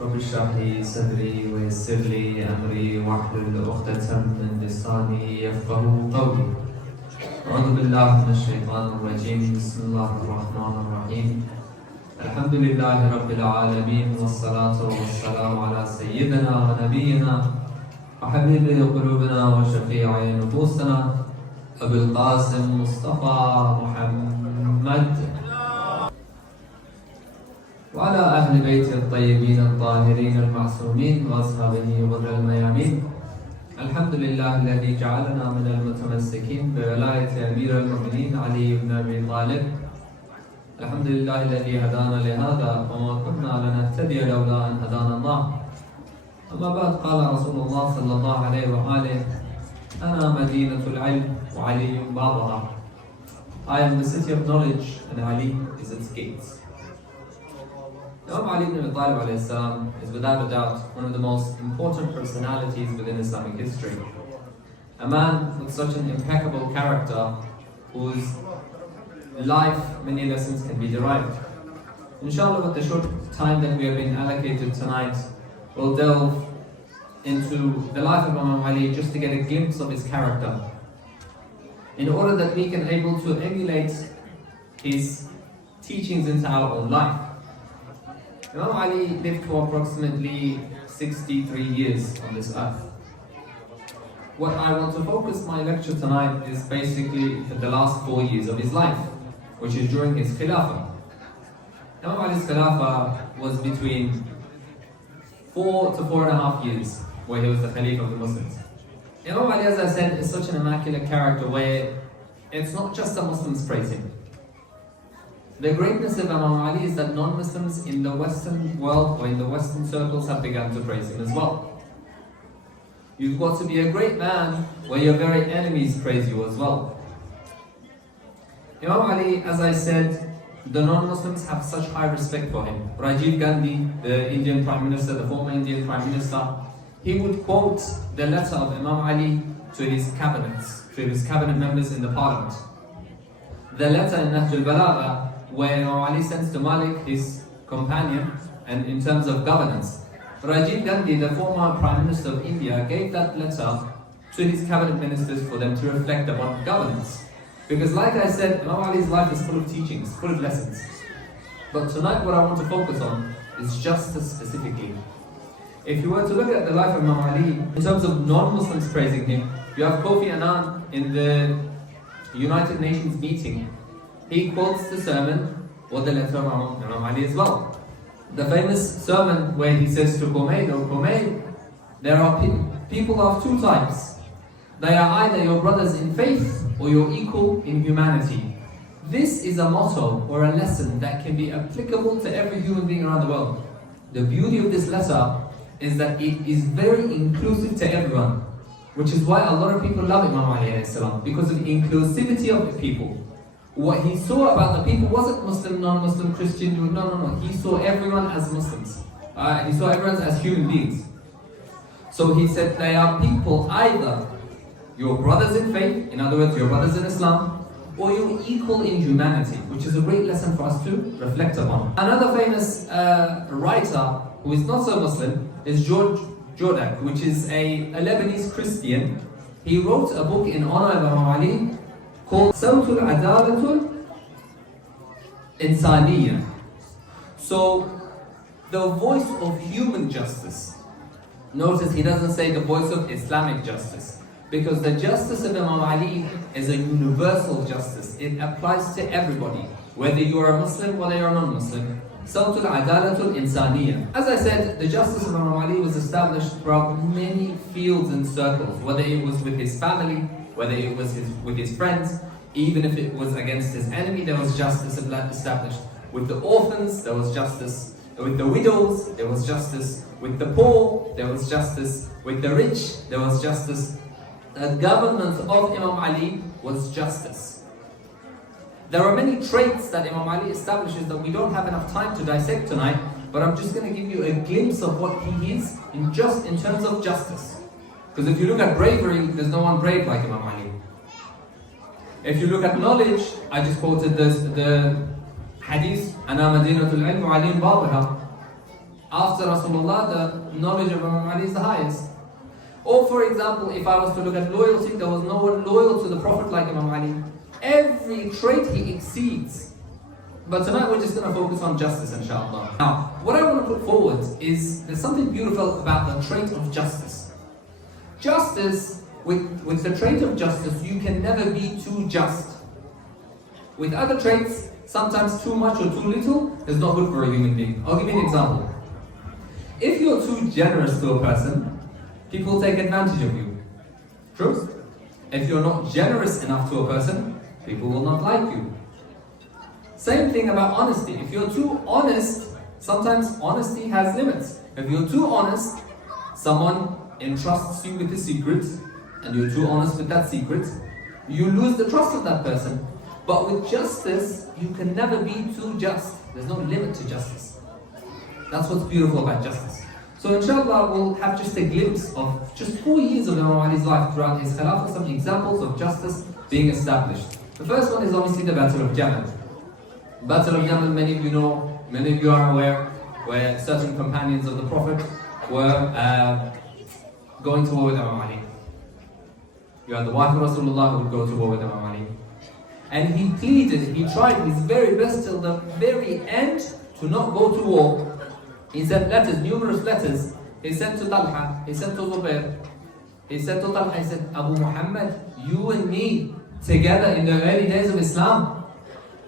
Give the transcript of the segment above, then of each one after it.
رب اشرح لي صدري ويسر لي أمري واحلل عقدة من لساني يفقهوا قولي. أعوذ بالله من الشيطان الرجيم. بسم الله الرحمن الرحيم. الحمد لله رب العالمين والصلاة والسلام على سيدنا ونبينا وحبيب قلوبنا وشفيع نفوسنا أبي القاسم مصطفى محمد وعلى أهل بيته الطيبين الطاهرين المعصومين وأصحابه غر الميامين. الحمد لله الذي جعلنا من المتمسكين بولاية أمير المؤمنين علي بن أبي طالب. الحمد لله الذي هدانا لهذا وما كنا لنهتدي لولا أن هدانا الله. أما بعد، قال رسول الله صلى الله عليه وآله: أنا مدينة العلم وعلي بابها. I am the city of knowledge and Ali is its gates. Imam Ali ibn Abi Talib alayhi salam is without a doubt one of the most important personalities within Islamic history. A man with such an impeccable character whose life many lessons can be derived. Inshallah, with the short time that we have been allocated tonight, we'll delve into the life of Imam Ali just to get a glimpse of his character, in order that we can able to emulate his teachings into our own life. Imam Ali lived for approximately 63 years on this earth. What I want to focus my lecture tonight is basically the last 4 years of his life, which is during his Khilafah. Imam Ali's Khilafah was between 4 to 4.5 years, where he was the Khalifa of the Muslims. Imam Ali, as I said, is such an immaculate character where it's not just the Muslims praise him. The greatness of Imam Ali is that non-Muslims in the Western world or in the Western circles have begun to praise him as well. You've got to be a great man where your very enemies praise you as well. Imam Ali, as I said, the non-Muslims have such high respect for him. Rajiv Gandhi, the Indian Prime Minister, the former Indian Prime Minister, he would quote the letter of Imam Ali to his cabinet members in the parliament. The letter in Nahj al-Balagha, where Imam Ali sends to Malik, his companion, and in terms of governance. Rajiv Gandhi, the former Prime Minister of India, gave that letter to his cabinet ministers for them to reflect upon governance. Because like I said, Imam Ali's life is full of teachings, full of lessons. But tonight what I want to focus on is justice specifically. If you were to look at the life of Imam Ali, in terms of non-Muslims praising him, you have Kofi Annan in the United Nations meeting. He quotes the sermon or the letter of Imam Ali as well. The famous sermon where he says to Khomeini, "O Khomeini, there are people of two types. They are either your brothers in faith or your equal in humanity." This is a motto or a lesson that can be applicable to every human being around the world. The beauty of this letter is that it is very inclusive to everyone, which is why a lot of people love Imam Ali alayhi salam, because of the inclusivity of the people. What he saw about the people wasn't Muslim, non-Muslim, Christian, no. He saw everyone as Muslims. He saw everyone as human beings. So he said they are people either your brothers in faith, in other words, your brothers in Islam, or your equal in humanity, which is a great lesson for us to reflect upon. Another famous writer who is not so Muslim is George Jordak, which is a Lebanese Christian. He wrote a book in honor of Imam Ali called Sawtul Adalatul Insaniya. So, the voice of human justice. Notice he doesn't say the voice of Islamic justice, because the justice of Imam Ali is a universal justice. It applies to everybody, whether you are a Muslim, whether you are non-Muslim. Sawtul Adalatul Insaniya. As I said, the justice of Imam Ali was established throughout many fields and circles, whether it was with his family, whether it was with his friends, even if it was against his enemy, there was justice established. With the orphans, there was justice. With the widows, there was justice. With the poor, there was justice. With the rich, there was justice. The government of Imam Ali was justice. There are many traits that Imam Ali establishes that we don't have enough time to dissect tonight, but I'm just going to give you a glimpse of what he is in terms of justice. Because if you look at bravery, there's no one brave like Imam Ali. If you look at knowledge, I just quoted the hadith, "Ana madinatul ilm wa alim babiha." After Rasulullah, the knowledge of Imam Ali is the highest. Or for example, if I was to look at loyalty, there was no one loyal to the Prophet like Imam Ali. Every trait he exceeds. But tonight we're just going to focus on justice, inshallah. Now, what I want to put forward is there's something beautiful about the trait of justice. Justice, with the trait of justice, you can never be too just. With other traits, sometimes too much or too little is not good for a human being. I'll give you an example. If you're too generous to a person, people take advantage of you. True? If you're not generous enough to a person, people will not like you. Same thing about honesty. If you're too honest, sometimes honesty has limits. If you're too honest, someone entrusts you with a secret, and you're too honest with that secret, you lose the trust of that person. But with justice, you can never be too just. There's no limit to justice. That's what's beautiful about justice. So inshallah, we'll have just a glimpse of just 4 years of Imam Ali's life throughout his Khilafah, some examples of justice being established. The first one is obviously the Battle of Jamal. Battle of Jamal, many of you know, many of you are aware, where certain companions of the Prophet were going to war with Imam Ali. You had the wife of Rasulullah who would go to war with Imam Ali. And he pleaded, he tried his very best till the very end to not go to war. He sent letters, numerous letters. He sent to Talha, he sent to Zubair. He said to Talha, he said, Abu Muhammad, you and me together in the early days of Islam.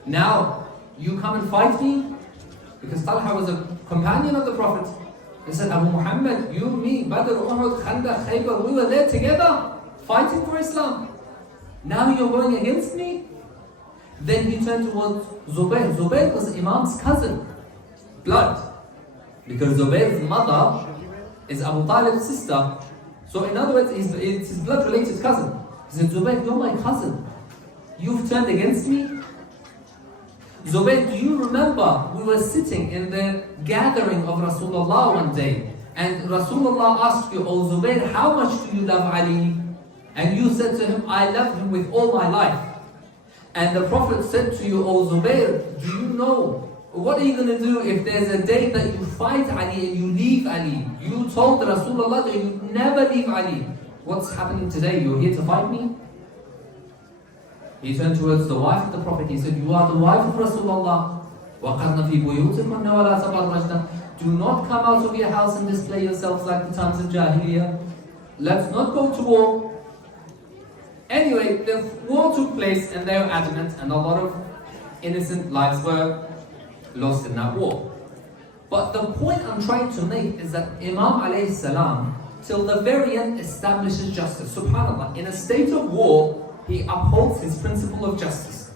Now, you come and fight me? Because Talha was a companion of the Prophet. He said, Abu Muhammad, you and me, Badr, Uhud, Khandaq, Khaybar, we were there together, fighting for Islam. Now you're going against me? Then he turned towards Zubair. Zubair was Imam's cousin, blood. Because Zubair's mother is Abu Talib's sister. So in other words, it's his blood-related cousin. He said, Zubair, you're my cousin. You've turned against me? Zubair, do you remember we were sitting in the gathering of Rasulullah one day, and Rasulullah asked you, oh Zubair, how much do you love Ali? And you said to him, I love him with all my life. And the Prophet said to you, oh Zubair, do you know, what are you going to do if there's a day that you fight Ali and you leave Ali? You told Rasulullah that you never leave Ali. What's happening today? You're here to fight me? He turned towards the wife of the Prophet. He said, you are the wife of Rasulullah. وَقَرْنَ فِي بُيُوتِكُنَّ وَلَا تَبَرَّجْنَ. Do not come out of your house and display yourselves like the times of Jahiliyyah. Let's not go to war. Anyway, the war took place and they were adamant, and a lot of innocent lives were lost in that war. But the point I'm trying to make is that Imam alayhi salam, till the very end, establishes justice. SubhanAllah, in a state of war, he upholds his principle of justice.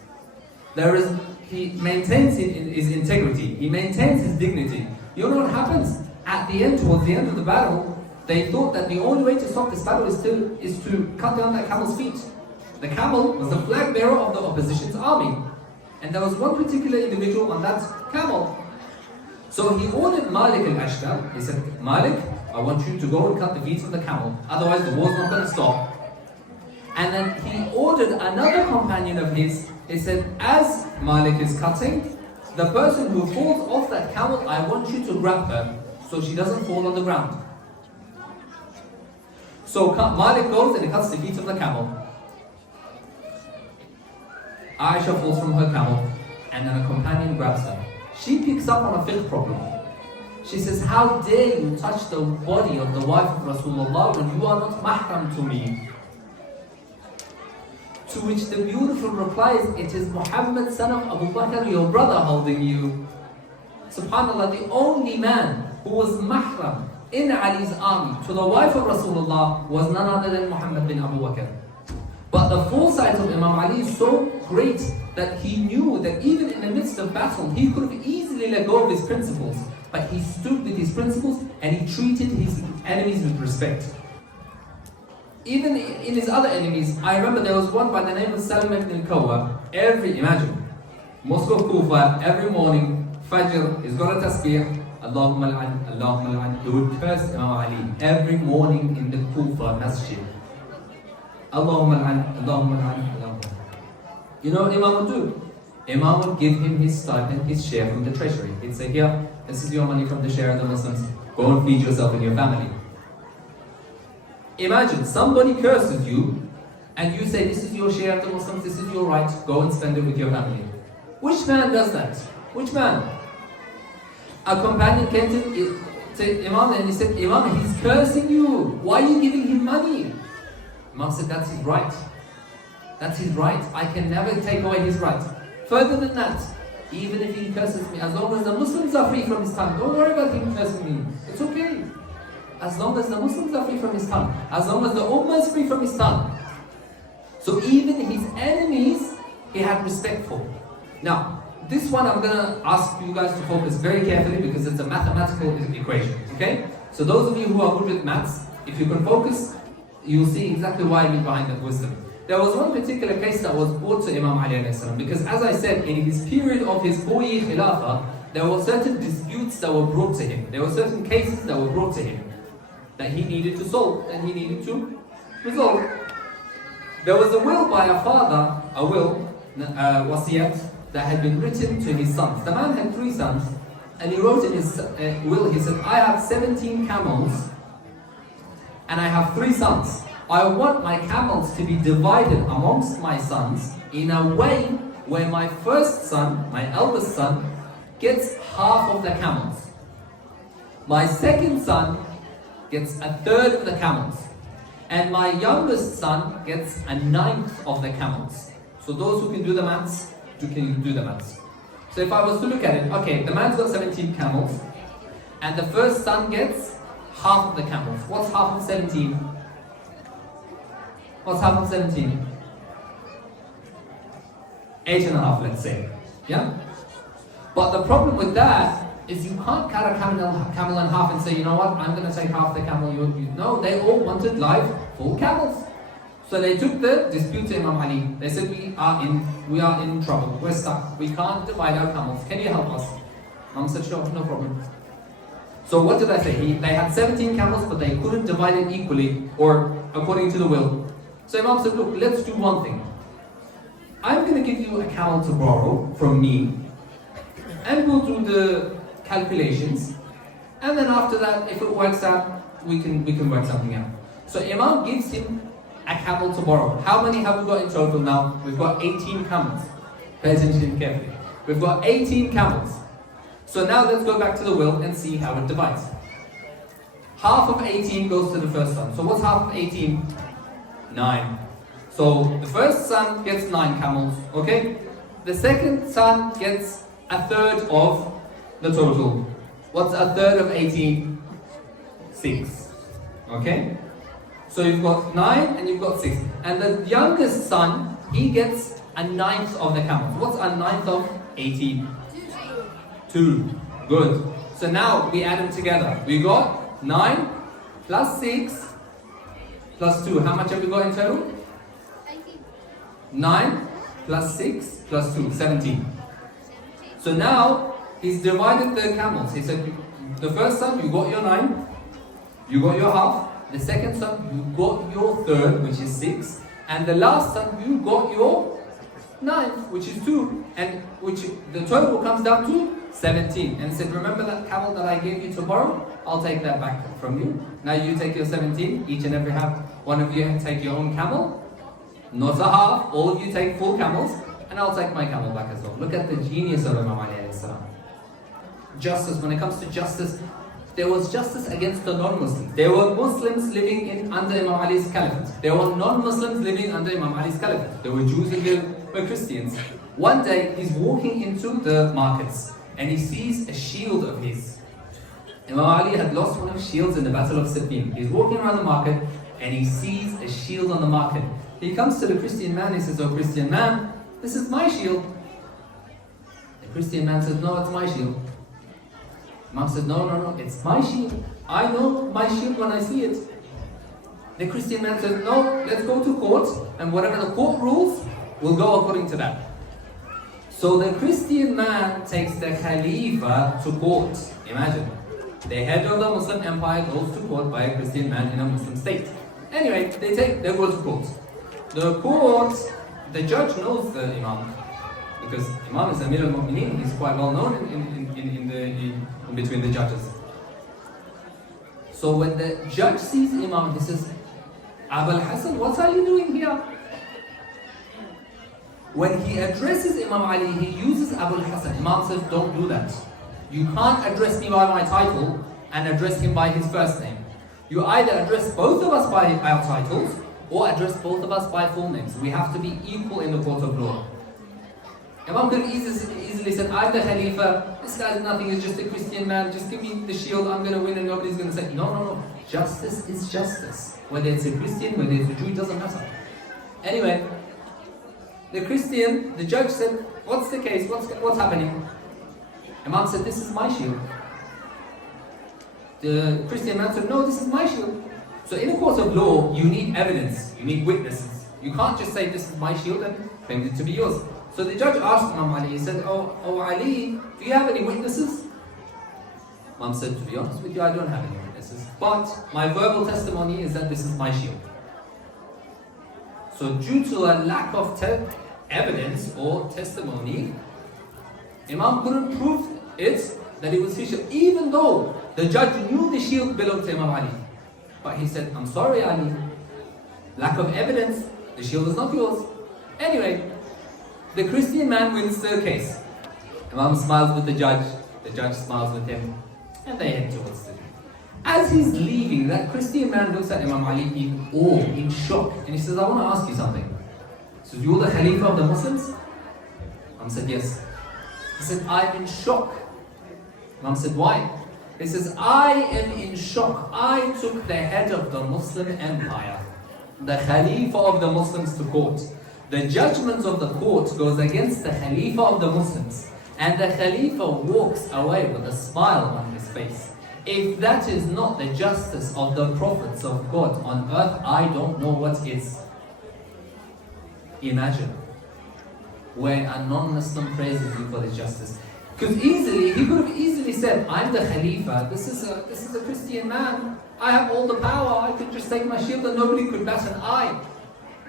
He maintains his integrity, he maintains his dignity. You know what happens? At the end, towards the end of the battle, they thought that the only way to stop this battle is to cut down that camel's feet. The camel was the flag bearer of the opposition's army. And there was one particular individual on that camel. So he ordered Malik al-Ashtar. He said, Malik, I want you to go and cut the feet of the camel. Otherwise the war's not going to stop. And then he ordered another companion of his. He said, as Malik is cutting, the person who falls off that camel, I want you to grab her so she doesn't fall on the ground. So Malik goes and he cuts the feet of the camel. Aisha falls from her camel, and then a companion grabs her. She picks up on a fiqh problem. She says, how dare you touch the body of the wife of Rasulullah when you are not mahram to me? To which the beautiful replies, it is Muhammad son of Abu Bakr, your brother, holding you. SubhanAllah, the only man who was mahram in Ali's army to the wife of Rasulullah was none other than Muhammad bin Abu Bakr. But the foresight of Imam Ali is so great that he knew that even in the midst of battle, he could have easily let go of his principles. But he stood with his principles and he treated his enemies with respect. Even in his other enemies, I remember there was one by the name of Salim ibn al-Kawwa. Imagine, Moscow Kufa, every morning, Fajr, he's got a tasbih, Allahumma al-an, Allahumma al-an. He would curse Imam Ali every morning in the Kufa masjid. Allahumma al-an, Allahumma al-an, Allahumma. You know what Imam would do? Imam would give him his stipend, his share from the treasury. He'd say, here, This is your money from the share of the Muslims. Go and feed yourself and your family. Imagine somebody curses you and you say, this is your share of the Muslims, this is your right, go and spend it with your family. Which man does that? Which man? A companion came to Imam and he said, Imam, he's cursing you. Why are you giving him money? Imam said, that's his right. That's his right. I can never take away his right. Further than that, even if he curses me, as long as the Muslims are free from his tongue, don't worry about him cursing me. It's okay. As long as the Muslims are free from his tongue, as long as the Ummah is free from his tongue. So even his enemies, he had respect for. Now, this one I'm going to ask you guys to focus very carefully because it's a mathematical equation, okay? So those of you who are good with maths, if you can focus, you'll see exactly why I mean behind that wisdom. There was one particular case that was brought to Imam Ali alayhi salam, because as I said, in his period of his 4-year khilafah, there were certain disputes that were brought to him. There were certain cases that were brought to him that he needed to solve, and he needed to resolve. There was a will by a father, a will, wasiyat, that had been written to his sons. The man had 3 sons, and he wrote in his will, he said, I have 17 camels, and I have 3 sons. I want my camels to be divided amongst my sons in a way where my first son, my eldest son, gets half of the camels. My second son gets a third of the camels. And my youngest son gets a 1/9 of the camels. So those who can do the maths, can do the maths. So if I was to look at it, okay, the man's got 17 camels, and the first son gets half of the camels. What's half of 17? What's half of 17? 8.5, let's say. Yeah? But the problem with that is you can't cut a camel in half and say, you know what, I'm going to take half the camel. No, they all wanted live, full camels. So they took the dispute to Imam Ali. They said, we are in trouble. We're stuck. We can't divide our camels. Can you help us? Imam said, sure, no problem. So what did I say? They had 17 camels, but they couldn't divide it equally or according to the will. So Imam said, look, let's do one thing. I'm going to give you a camel to borrow from me and go through the calculations, and then after that, if it works out, we can work something out. So Imam gives him a camel to borrow. How many have we got in total now? We've got 18 camels. Pay attention carefully. We've got 18 camels. So now let's go back to the will and see how it divides. Half of 18 goes to the first son. So what's half of 18? 9. So the first son gets 9 camels, okay? The second son gets a third of the total. What's a third of 18? 6. Okay? So you've got 9 and you've got 6. And the youngest son, he gets a 1/9 of the camels. What's a 1/9 of 18? 2. Good. So now we add them together. We got 9 plus 6 plus 2. How much have we got in total? 9 plus 6 plus 2, 17. So now he's divided the camels. He said, the first son, you got your 9, you got your half. The second son, you got your third, which is 6. And the last son, you got your 9, which is 2. And which the total comes down to 17. And he said, remember that camel that I gave you to borrow? I'll take that back from you. Now you take your 17, each and every half. One of you take your own camel. Not a half, all of you take full camels. And I'll take my camel back as well. Look at the genius of Imam Ali alayhi salam. Justice, when it comes to justice, there was justice against the non-Muslims. There were Muslims living under Imam Ali's caliphate. There were non-Muslims living under Imam Ali's caliphate. There were Jews and there were Christians. One day, he's walking into the markets and he sees a shield of his. Imam Ali had lost one of his shields in the Battle of Siffin. He's walking around the market and he sees a shield on the market. He comes to the Christian man, he says, oh Christian man, this is my shield. The Christian man says, no, it's my shield. Imam said, no, it's my shield. I know my shield when I see it. The Christian man said, no, let's go to court, and whatever the court rules, we'll go according to that. So the Christian man takes the Khalifa to court. Imagine, the head of the Muslim empire goes to court by a Christian man in a Muslim state. Anyway, they go to court. The judge knows the Imam. Because Imam is Amir al-Mu'mineen, he's quite well known in between the judges. So when the judge sees Imam, he says, Abul Hassan, what are you doing here? When he addresses Imam Ali, he uses Abul Hassan. Imam says, don't do that. You can't address me by my title and address him by his first name. You either address both of us by our titles or address both of us by full names. We have to be equal in the court of law. Imam could easily said, I'm the Khalifa, this guy's nothing, he's just a Christian man, just give me the shield, I'm going to win and nobody's going to say, no. Justice is justice. Whether it's a Christian, whether it's a Jew, it doesn't matter. Anyway, the judge said, what's the case, what's happening? Imam said, this is my shield. The Christian man said, no, this is my shield. So in a court of law, you need evidence, you need witnesses. You can't just say, this is my shield and claim it to be yours. So the judge asked Imam Ali, he said, oh Ali, do you have any witnesses? Imam said, to be honest with you, I don't have any witnesses. But my verbal testimony is that this is my shield. So due to a lack of evidence or testimony, Imam couldn't prove it, that it was his shield, even though the judge knew the shield belonged to Imam Ali. But he said, I'm sorry Ali, lack of evidence, the shield is not yours. Anyway, the Christian man wins the case. Imam smiles with the judge smiles with him, and they head towards the judge. As he's leaving, that Christian man looks at Imam Ali in awe, in shock, and he says, I want to ask you something. He says, you're the Khalifa of the Muslims? Imam said, yes. He said, I'm in shock. Imam said, why? He says, I am in shock. I took the head of the Muslim empire, the Khalifa of the Muslims, to court. The judgment of the court goes against the Khalifa of the Muslims, and the Khalifa walks away with a smile on his face. If that is not the justice of the prophets of God on earth, I don't know what is. Imagine where a non-Muslim praises you for the justice. Because he could have easily said, I'm the Khalifa, this is a Christian man, I have all the power, I could just take my shield and nobody could bat an eye.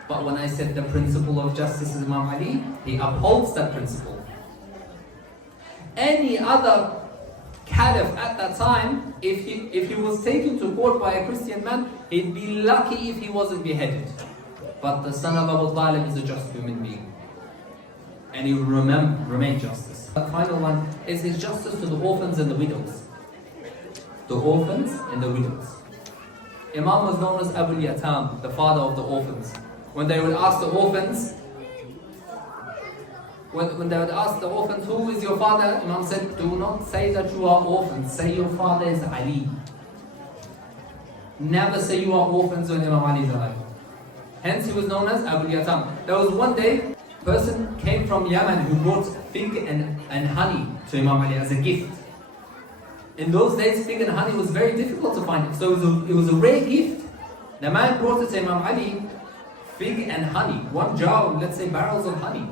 But when I said the principle of justice is Imam Ali, he upholds that principle. Any other caliph at that time, if he was taken to court by a Christian man, he'd be lucky if he wasn't beheaded. But the son of Abu Talib is a just human being, and he will remain justice. The final one is his justice to the orphans and the widows. The orphans and the widows. Imam was known as Abu Yatam, the father of the orphans. When they would ask the orphans, who is your father? Imam said, do not say that you are orphans, say your father is Ali. Never say you are orphans when Imam Ali is alive. Hence he was known as Abu Yatam. There was one day, a person came from Yemen who brought fig and honey to Imam Ali as a gift. In those days, fig and honey was very difficult to find, so it was a rare gift. The man brought it to Imam Ali, fig and honey, one jar, let's say barrels of honey.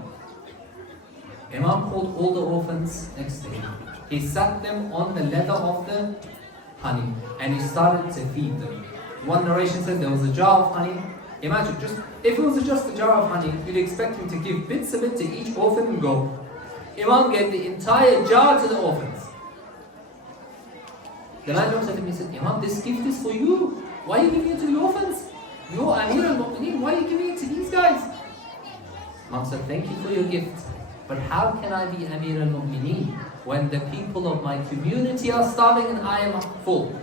Imam called all the orphans next to him. He sat them on the leather of the honey and he started to feed them. One narration says there was a jar of honey. Imagine, if it was just a jar of honey, you'd expect him to give bits of it to each orphan and go. Imam gave the entire jar to the orphans. The man looked at him and said, Imam, this gift is for you. Why are you giving it to the orphans? You're Amir al-Mu'mineen, why are you giving it to these guys? Imam said, thank you for your gift. But how can I be Amir al-Mu'mineen when the people of my community are starving and I am full?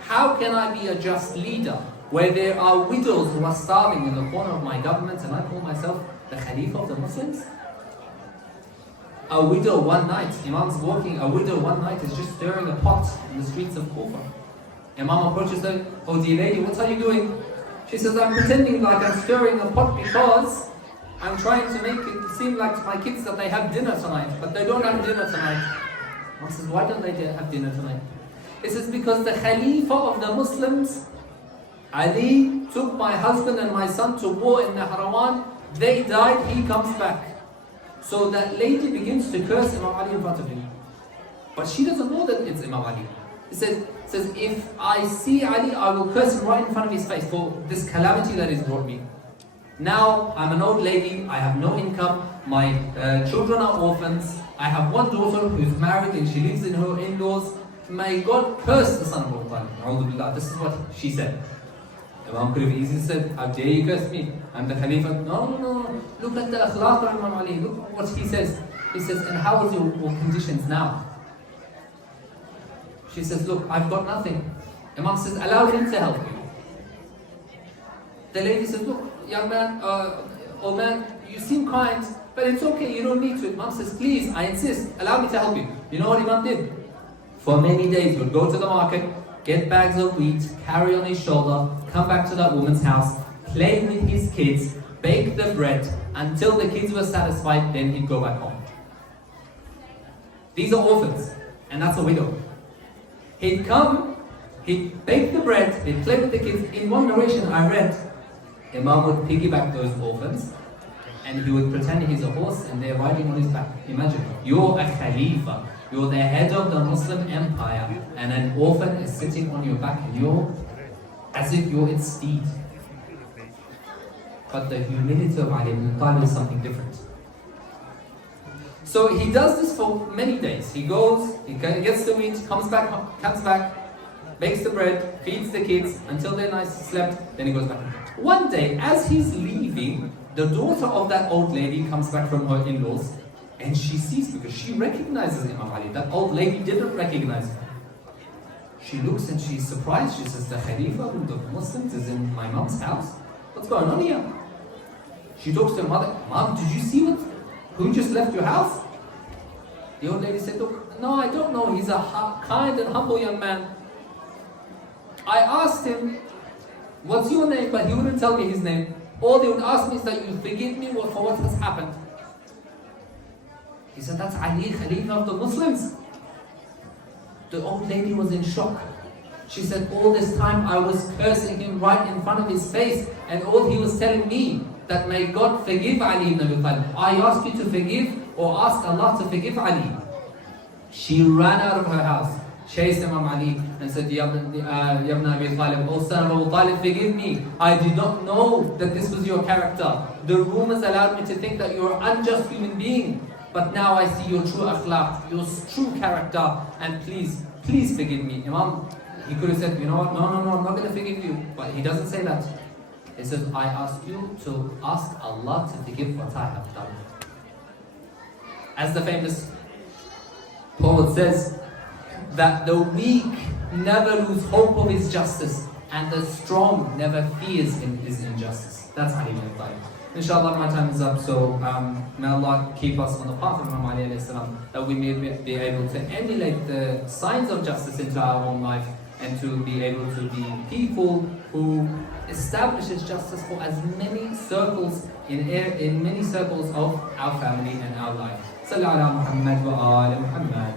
How can I be a just leader where there are widows who are starving in the corner of my government and I call myself the Khalifa of the Muslims? A widow one night, Imam's walking, a widow one night is just stirring a pot in the streets of Kufa. Imam approaches her, oh dear lady, what are you doing? She says, I'm pretending like I'm stirring a pot because I'm trying to make it seem like to my kids that they have dinner tonight, but they don't have dinner tonight. Imam says, why don't they have dinner tonight? It says, because the Khalifa of the Muslims, Ali, took my husband and my son to war in Nahrawan. They died, he comes back. So that lady begins to curse Imam Ali in front of him. But she doesn't know that it's Imam Ali. It says, if I see Ali, I will curse him right in front of his face for this calamity that he's brought me. Now I'm an old lady, I have no income, my children are orphans, I have one daughter who's married and she lives in her in-laws. May God curse the son of Abu Talib. This is what she said. Imam could have easily said, how dare you curse me? I'm the Khalifa. No. Look at the akhlaq of Imam Ali. Look what he says. He says, and how is your conditions now? She says, look, I've got nothing. Imam says, allow him to help you. The lady says, look, young man, old man, you seem kind, but it's okay, you don't need to. Imam says, please, I insist, allow me to help you. You know what Imam did? For many days, he would go to the market, get bags of wheat, carry on his shoulder, come back to that woman's house, play with his kids, bake the bread, until the kids were satisfied, then he'd go back home. These are orphans, and that's a widow. He'd come, he'd bake the bread, he'd play with the kids. In one narration I read, Imam would piggyback those orphans, and he would pretend he's a horse and they're riding on his back. Imagine, you're a Khalifa, you're the head of the Muslim empire, and an orphan is sitting on your back and you're as if you're its steed. But the humility of Ali ibn Talib is something different. So he does this for many days. He goes, he gets the wheat, comes back, bakes the bread, feeds the kids until they're nice slept, then he goes back. One day, as he's leaving, the daughter of that old lady comes back from her in-laws, and she sees, because she recognizes Imam Ali. That old lady didn't recognize him. She looks and she's surprised. She says, the Khalifa of the Muslims is in my mom's house. What's going on here? She talks to her mother. Mom, did you see who just left your house? The old lady said, look, no, I don't know. He's a kind and humble young man. I asked him, what's your name? But he wouldn't tell me his name. All they would ask me is that you forgive me for what has happened. He said, that's Ali, Khalifa of the Muslims. The old lady was in shock. She said, all this time I was cursing him right in front of his face, and all he was telling me that may God forgive Ali ibn Abi Talib. I ask you to forgive, or ask Allah to forgive Ali. She ran out of her house, chased Imam Ali and said, Ya ibn Abi Talib, oh son of Abu Talib, forgive me. I did not know that this was your character. The rumors allowed me to think that you're an unjust human being. But now I see your true akhlaq, your true character, and please forgive me. Imam, he could have said, you know what, no, I'm not going to forgive you. But he doesn't say that. He says, I ask you to ask Allah to forgive what I have done. As the famous poet says, that the weak never lose hope of his justice, and the strong never fears his injustice. That's Ali ibn Talib. Inshallah, my time is up, so may Allah keep us on the path of Imam Ali alayhi salam, that we may be able to emulate the signs of justice into our own life, and to be able to be people who establishes justice for as many circles in many circles of our family and our life. Sallallahu ala Muhammad wa ala Muhammad.